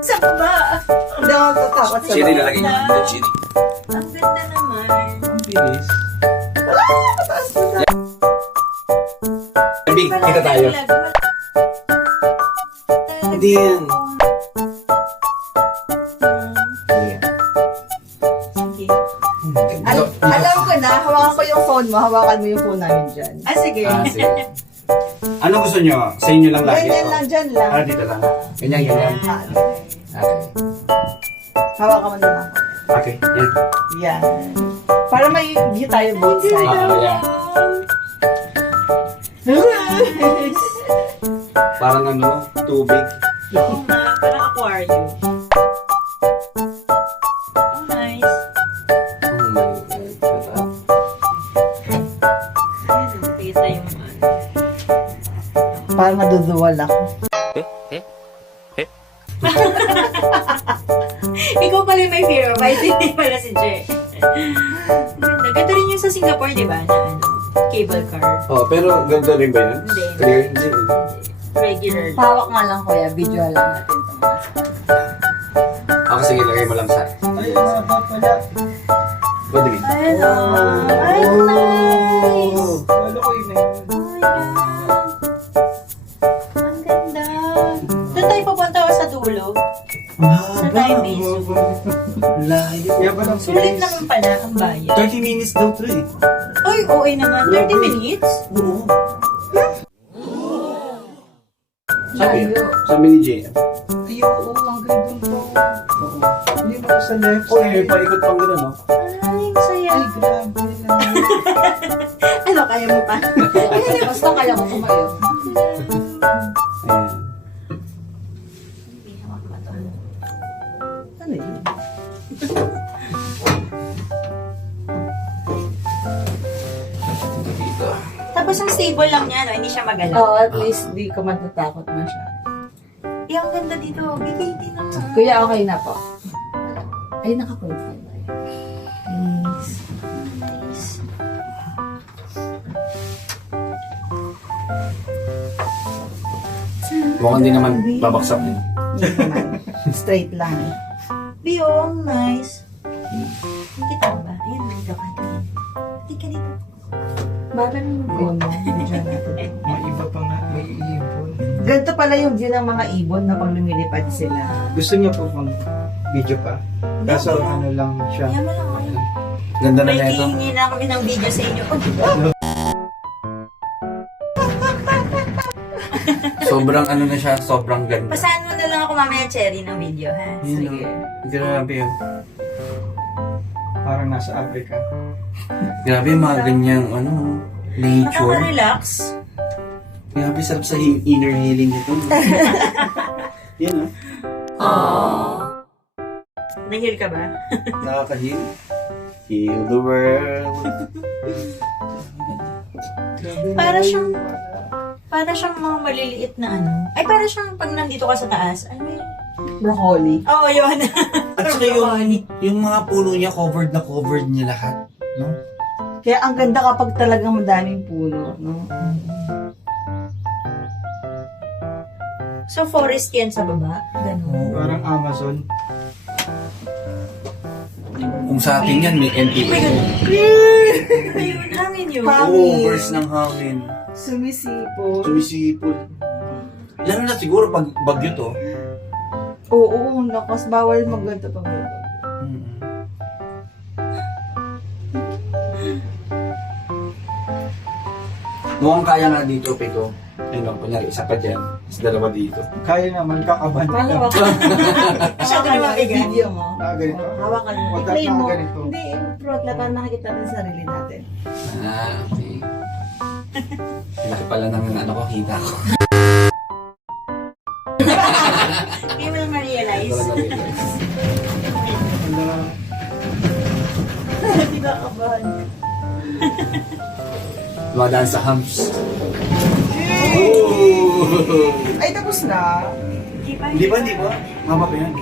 Sa baba. Hindi ako tatakot sa Cherry baba. lalagay niyo. Yung cherry. Ang ganda naman. Ang bilis. Wala! Mataas na tayo. Big, kita tayo. Hindi yan. Sige. Alam ko na, hawakan ko yung phone mo, hawakan mo yung phone namin dyan. Ah, sige. Sige. Ano gusto nyo? Sa inyo lang lagi? Ganyan lang, dyan lang. Dito lang. Ganyan, ganyan. Ah, Okay. hawakan mo na lang. Okay, yan. Yan. Para may view tayo both sides. Yan. Parang ano, tubig. Oo nga, parang aquarium. Oh, nice. Oh my God. Ayun, kita yung ano. Para maduduwal ako. Ikaw pala yung may fear of heights, hindi pala si Jay. Ganda. Ganito rin yung sa Singapore, di ba? Na ano, cable car. Oh, pero ganito rin ba yun? Hindi. Clear? Hindi. Regular. Hawak nga lang kuya, video lang natin ito. Ako sige, lagay mo lang sa. Ay, haba pala. Go, David. Ayun, ay, nice. Wala ko yun eh. Oh my God. Ang ganda. Doon tayo papunta sa dulo. Sa tayo base. Layo. Kaya ba lang Sulit naman pala ang bayan. 30 minutes daw to eh. Ay, okay naman. 30 minutes? Oo. Sabi ni Jay. Ay, oo, hanggang doon po. Oo. Hindi mo sa left Oh, may side. paikot pang gano'n, no? Ay, ang saya. Ay, grabe lang. Ano, kaya mo pa? Basta kaya ko tumayo. Ayan. Ano yun? Dito. Tapos ang stable lang niya, no? Hindi siya magalaw. Oh, at least di ka matatakot masyado. Eh, ang ganda dito. Bigay din naman. Kuya, okay na po. Ay, naka-point na tayo. Please. Nice. Mukhang di naman babaksak din. Hindi naman. Straight lang. Bio, ang nice. Kita mo ba? Ayan, dito ka. Hindi ka dito. Bakit yung phone mo? Video natin. May iba pang may iipon. Ganito pala yung view ng mga ibon na pag lumilipad sila. Gusto niyo po pang video pa? Kaso ano lang siya. Kaya mo lang ako. Ganda na May nito. hihingi na kami ng video sa inyo. Oh, Sobrang ano na siya, sobrang ganda. pasaan mo na lang ako mamaya, Cherry, ng video, ha? Yun, Sige. no? Grabe yun. Parang nasa Africa. Grabe yung mga ganyang, ano, nature. Nakaka-relax. Grabe, sarap sa inner healing nito. Yan, no? Nahil ka ba? Nakaka-heal. Heal the world. Para siyang mga maliliit na ano. Ay, para siyang pag nandito ka sa taas. Ano yun? Broccoli. Oo, yun. At saka yung mga puno niya, covered niya lahat. No? Kaya ang ganda kapag talagang madaming puno, no? So, forest yan sa baba. Ganun. Parang Amazon. Kung sa atin yan, may Oh my NPA. God. Ayun, hangin yun. Hangin. Overs ng hangin. Sumisipol. Sumisipol. Lalo na siguro pag bagyo to. Oo, nakas. Bawal magganto pag may bagyo. Mukhang kaya nga dito, Pito. Ayun o, kunyari, isa pa dyan. Tapos dalawa dito. Kaya naman, kakaban ka. Paano ba? Masyado na mabigat. Video mo. Ganito. Hawakan mo. Huwag ka I-play mo. ganito. Hindi, i-front lang para nakikita natin sa sarili natin. Okay. Laki pala ng ano ko, kita ko. Hindi mo na ma-realize. Ano, Hindi ka kabahan. Dumadaan sa humps. Ay, tapos na. Hindi pa. Hindi ba? Mama pa yan.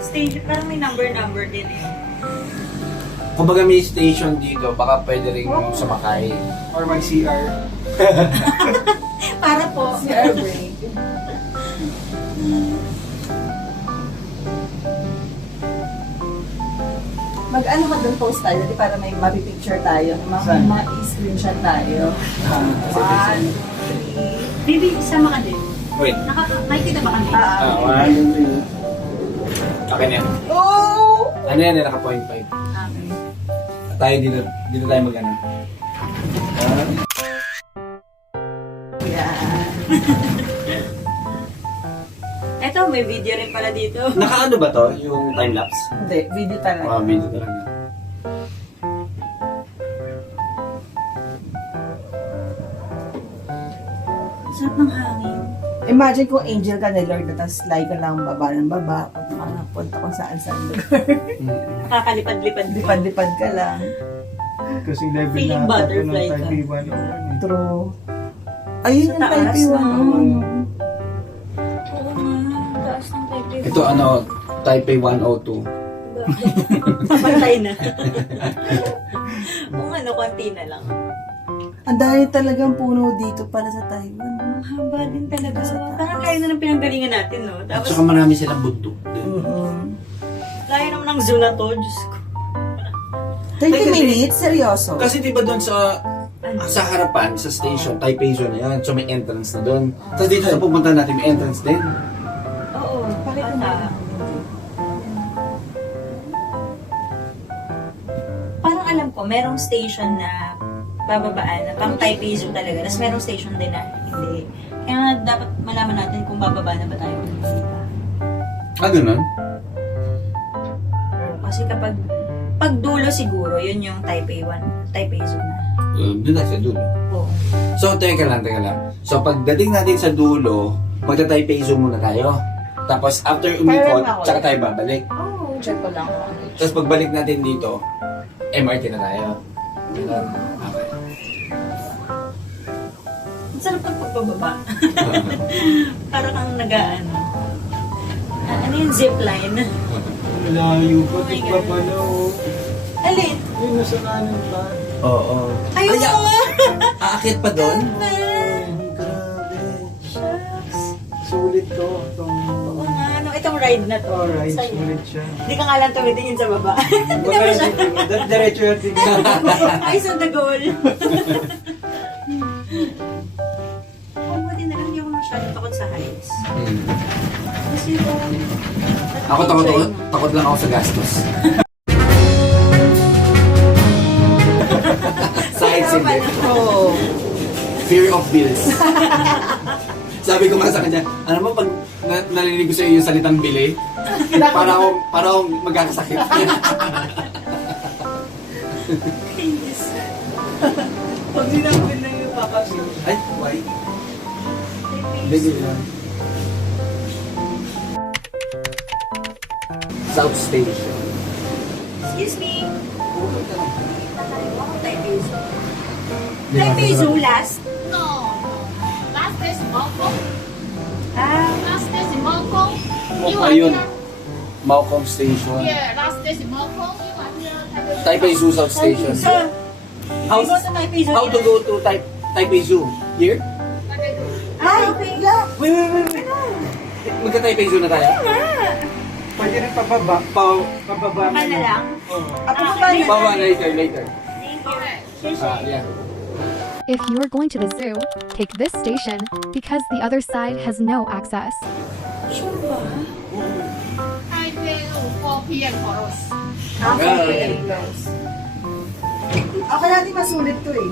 Stage, parang may number din eh. Kumbaga may station dito, baka pwede rin sumakay. or mag-CR. Para po. Si Airbreak. Mag-ano ka doon post tayo, di para may mapipicture tayo. Saan? Ma-screenshot tayo. 1, 2, 3. Bibi, sama ka din. Wait. Nakikita ba kami? One, two. Akin yan. Oh! Ano yan, naka 0.5. Okay. Tayo dito tayo mag-ano. Yan. Eto, may video rin pala dito. Naka-ano ba to? Yung time-lapse? Hindi, video talaga. Video talaga. Sarap ng hangin. Imagine kung angel ka ni Lord, tapos like ka lang baba ng baba, punta kung saan lugar. Nakakalipad-lipad. Lipad-lipad ka lang. Kasing level Feeling na butterfly ka. Taipei 101 eh. True. Ayun Sa yung taas Taipei na. 101. Oo nga, taas ng Taipei. Ito ano, Taipei 102. Papantay na. Kung ano, konti na lang. Ang dahil talagang puno dito para sa Taiwan. Ang haba din talaga. Parang layo na ng pinanggalingan natin, no? At Tapos, saka marami silang bundok. layo naman ng zoo na to, Diyos ko. 30 minutes? Seryoso? Kasi diba doon sa harapan, sa station, Taipei Zone na yan. So may entrance na doon. Tapos dito sa pupunta natin, may entrance din. Oo, Pakita mo. Parang alam ko, merong station na bababaan na pang Taipei Zoo talaga. Tapos merong station din na hindi. Kaya nga dapat malaman natin kung bababa na ba tayo. Ganun? Kasi kapag dulo siguro, yun yung Taipei Zoo na. Doon na sa dulo. Oo. So, teka lang. So, pagdating natin sa dulo, magta-Taipei Zoo muna tayo. Tapos, after umikot, Parang ako. tsaka tayo babalik. Oh, Check ko lang. Tapos, pagbalik natin dito, MRT na tayo. Ganun. Okay. ang sarap ng pagbababa. Para kang nag-ano. Ano yung zipline? Malayo pa. Oh my Ito pa God. pala oh. Alin? Yun, nasa kanan pa. Oo. Ayun Ay, mo nga! Aakit pa doon? Grabe. Shucks. Sulit to. Itong... Oo nga, ano, itong ride na to. Alright, Sa'yo. sulit siya. Hindi ka nga lang tumitingin sa baba. Hindi Wala mo siya. yung diretso yung tingin. Eyes on the goal. Huwag mo din na lang, hindi ako masyadong takot sa heights. Kasi Ako takot lang ako sa gastos. Sa heights hindi. Oh. Fear of bills. Sabi ko nga sa kanya, alam mo pag narinig ko sa iyo yung salitang bili, para akong magkakasakit. Pag sinabin lang yung papapil. Ay, why? Hindi lang. South Station. Excuse me. Taipei Zoo last? No. Last is Hong Kong. Last is Hong Kong. You are Ayun. here. Maucom Station. Yeah, last is Hong Kong. You are here. Taipei Zoo South Station. So, How, go to Taipei Zoo. how to go to Taipei Zoo? Here? Ah, okay. Wait. Magka-Taipei Zoo na tayo? Pwede rin pababa. Pababa Baka na lang. At Baba later. Thank you. Yeah. If you're going to the zoo, take this station because the other side has no access. Sure ba? I will 4 p.m. for us. Okay. Okay natin masulit to eh.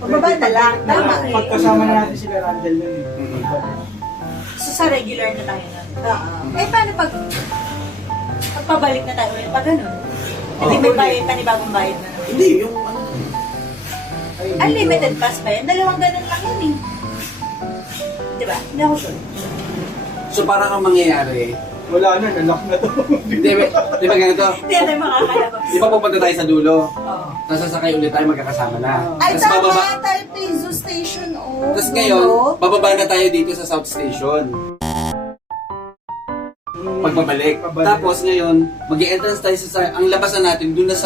Pagbaba na lang. Tama eh. Pagkasama na natin sila Randall nun eh. So, sa regular na tayo na. Eh, paano pagpabalik na tayo ulit? Pag ganun. Hindi may bayad, panibagong bayad na. Hindi, yung ano. Unlimited pass ba yan? Dalawang ganun lang yun eh. Diba? Hindi ako sure. So parang ang mangyayari, Wala na, nalock na to. di ba ganito? Hindi tayo makakalabas. Di ba pupunta tayo sa dulo? Oo. Tapos sasakay ulit tayo magkakasama na. Ay, Tapos bababa. tama! Taipei Zoo Station, oh. Tapos ngayon, bababa na tayo dito sa South Station. Pagpabalik. Pabalik. Tapos ngayon, mag-entrance tayo ang labasan natin doon na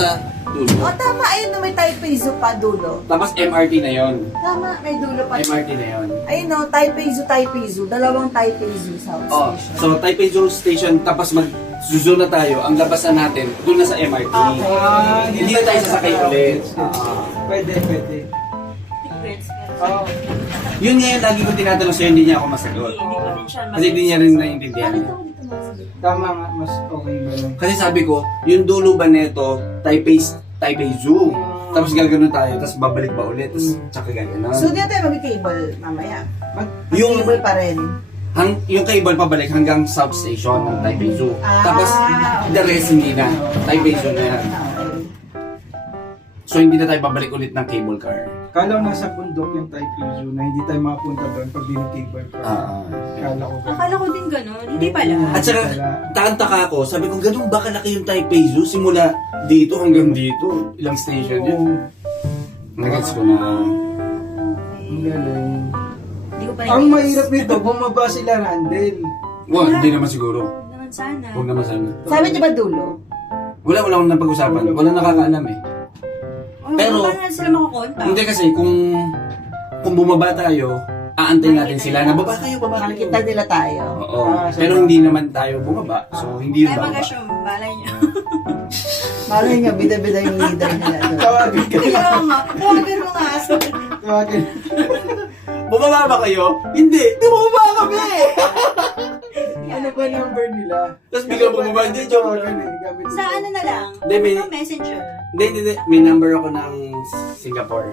dulo. O, tama. Ayun na may Taipei Zoo pa dulo. Tapos MRT na yon. Tama, may dulo pa. MRT na yon. Ayun no, Taipei Zoo. Dalawang Taipei Zoo South Oh, Station. so Taipei Zoo Station, tapos mag-zoom na tayo. Ang labasan natin, doon na sa MRT. Hindi na tayo sasakay ulit. Pwede. Oh. Yun ngayon, lagi ko tinatanong sa'yo, hindi niya ako masagot. Hindi ko din siya Kasi hindi niya rin naiintindihan. Tama nga, mas okay ba lang. Kasi sabi ko, yung dulo ba neto, Taipei Zoo. Tapos gagano tayo, tapos babalik ba ulit, tapos tsaka gagano. So, di na tayo mag-cable mamaya. Yung, Cable pa rin. yung cable pabalik hanggang South Station ng Taipei Zoo. Ah, Tapos, the rest hindi na. Taipei Zoo na yan. Okay. So, hindi na tayo babalik ulit ng cable car. Kala ko nasa bundok yung Taipei Zoo na hindi tayo makapunta doon pag dinag-cable pa. Kala ko ba? Akala ko din gano'n. Hindi pala. At saka, takang-taka ako, sabi ko, ganun ba kalaki yung Taipei Zoo? Simula dito hanggang dito. Ilang station yun. Nagets ko na. Ang galing. Hindi ko pa Ang mahirap nito, bumaba sila na andin. Well, hindi naman siguro. Huwag naman sana. Huwag naman sana. Sabi niyo ba dulo? Wala akong napag-usapan. Wala nakakaalam eh. Pero- Paano na sila makakonta? Hindi kasi kung bumaba tayo, aantayin natin sila na baba kayo, baba kayo. Makikita nila tayo. Oo. Pero hindi naman tayo bumaba. So, hindi Ay, yun baba. mag-assume. Balay niyo. Malay nga, bida-bida yung leader nila doon. Tawagin ka. Kaya nga. Tawagan mo nga. Tawagin. Bumaba ba kayo? Hindi. Di bumaba kami! Ano ba number nila? Tapos biglang bumaba. Hindi, joke Tawagan lang. eh. Gamit Sa ano na lang? Hindi, may- Ano, messenger? Hindi. May number ako ng Singapore.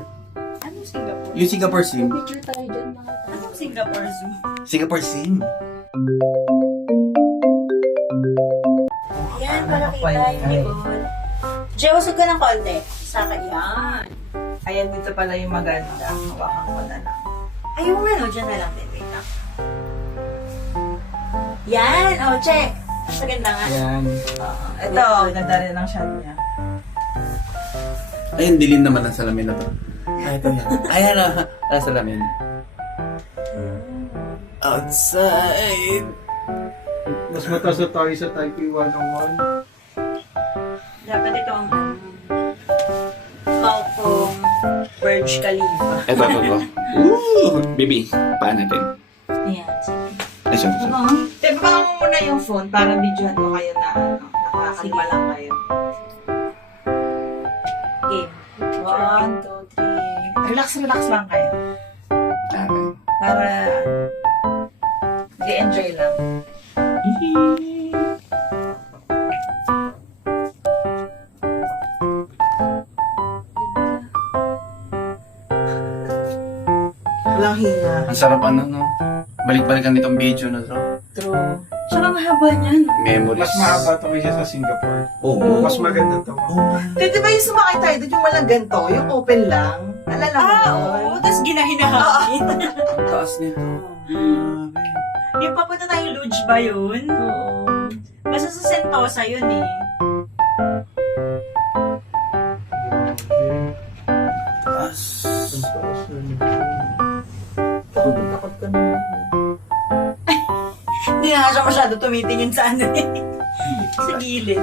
Anong Singapore? Yung Singapore SIM. Picture tayo dyan mga Anong Singapore Zoo? Singapore SIM. Yan, para kita yung libon. Jay, usog ka ng konti. Sa akin, yan. Ayan, dito pala yung maganda. Hawakan ko na lang. Ayaw nga, no? Diyan na lang din. Wait lang. Yan! Oh, check! Sa ganda nga. Yan. Ito, ganda rin ang shot niya. Ayun, dilim naman ang salamin na to. Ay, ito yan. Ayan na. Ang salamin. Outside. Mas mataas na tayo sa Taipei 101. Dapat ito ang Malcolm Burj Khalifa. Ito. Baby, paan natin? Ayan, sige. Ay, sorry. Timbang mo muna yung phone para videohan mo kayo na nakakalma lang kayo. Game. 1, 2, 3. Relax lang kayo. Okay. Para di-enjoy lang. Walang hinga. Ang sarap no? Balik-balikan nitong video na to. True. Tsaka mahaba niyan. Memories. Mas mahaba ito kaysa sa Singapore. Oo. Mas maganda to. Di ba yung sumakay tayo doon yung walang ganito, yung open lang? Alala mo yun? Oo. Tapos ginahinahangin. Ang taas nito. Grabe. Yung papunta tayong Luge ba yun? Oo. Basta sa Sentosa yun eh. Taas. Takot ka naman. Hindi na nga siya masyado tumitingin sa ano eh. Sa gilid.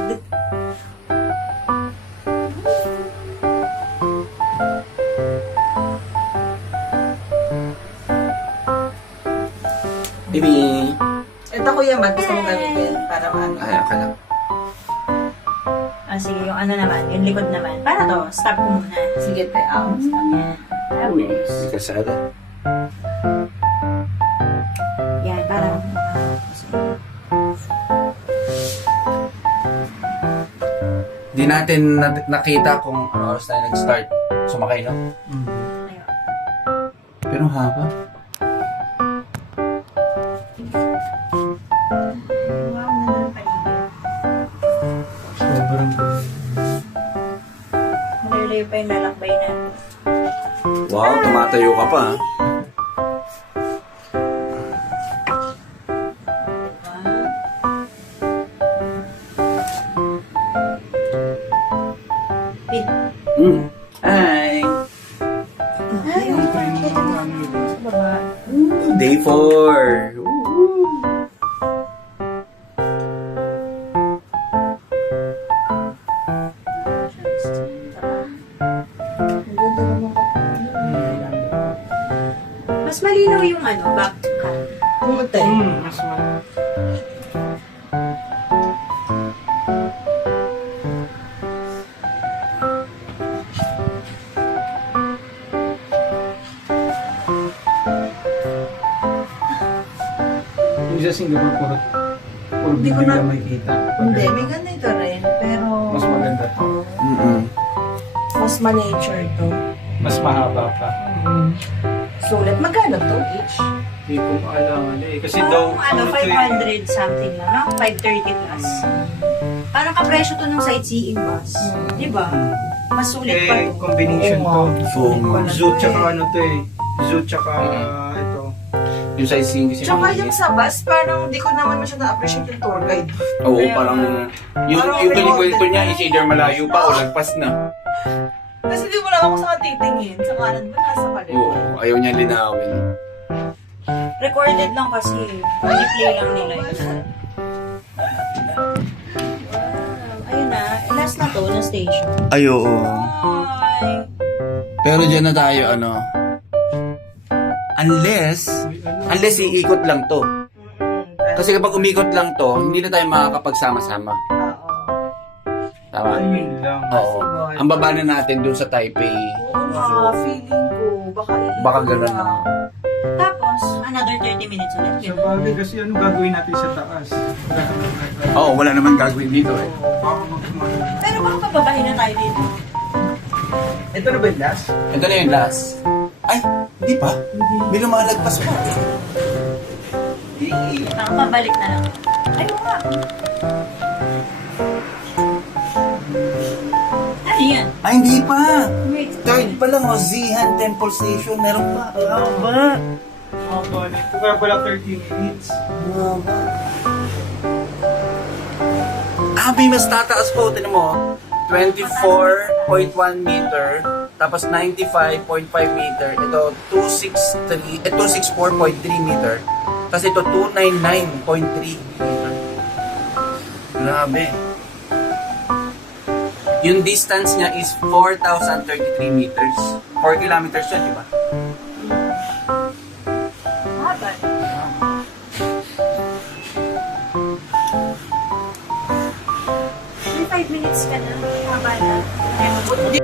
Baby. Ito Kuya Matt, gusto mong gamitin para maano. Ay, okay lang. Ah, sige, yung ano naman, yung likod naman. Para to, stop ko muna. Sige, te. Uy, may kasada. Yan, para. Di natin nakita kung ano oras tayo nag-start. Sumakay, no? Ayun. Pero haba. Wow, naman paligid. Sobrang Malayo pa yung lalakbay na. Wow, tumatayo ka pa. Pin. Hi. Ay, yung sa baba. Day 4. ano, back cam. Pumunta. Mas ma- Yung sa Singapore, puro Hindi ko bibig na- na makikita. Hindi, may ganito rin. Pero, Mas maganda to. mas ma-nature to. Mas mahaba pa. Sulit. Magkano to each? Hindi ko maalala eh. Kasi daw, Parang ano, to eh. 500 something lang. Mga 530 plus. Parang kapresyo to ng sightseeing bus. Di ba? Mas sulit pa Eh, to. combination Oo to. nga. Oo nga. Zoo tsaka ano to eh. Zoo tsaka ito. Yung sightseeing kasi Tsaka maliit. yung sa bus, parang di ko naman masyadong na-appreciate yung tour guide. Oo, parang yung Parang pinikwento niya rewarded. is either malayo pa o lagpas na. Kasi di mo lang ako sa titingin. Sa kanan ba, nasa kaliwa. Oo, ayaw niya linawin. Recorded lang kasi. I-play lang nila yun. Ayun na. Last na to, na station. Ay, oo. Ay. Pero dyan na tayo, ano. Unless iikot lang to. Kasi kapag umikot lang to, hindi na tayo makakapagsama-sama. Oo. Tama? Ayun lang. Oo. Ang baba na natin dun sa Taipei. Oo nga, feeling ko. Baka iikot Baka ganun na. lang. Tapos, another 30 minutes ulit. Sa bagay kasi ano gagawin natin sa taas? Oo, wala naman gagawin dito eh. Baka mag- Pero baka pababahin na tayo dito. Ito na ba yung last? Ito na yung last. Ay, hindi pa. May lumalagpas pa. Pabalik na lang. Ayun nga. Ano yan? Ay, hindi pa. Wait. Third pa lang, o Zihan Temple Station. Meron pa. Ang ba? Oh, but ito kaya pala 30 minutes. May mas tataas po. Tinan mo. 24.1 meter. Tapos 95.5 meter. Ito 263. Ito 264.3 meter. Tapos ito 299.3 meter. Grabe. Yung distance niya is 4,033 meters. 4 kilometers yun, di ba? Haba. May 5 minutes ka na. Haba na.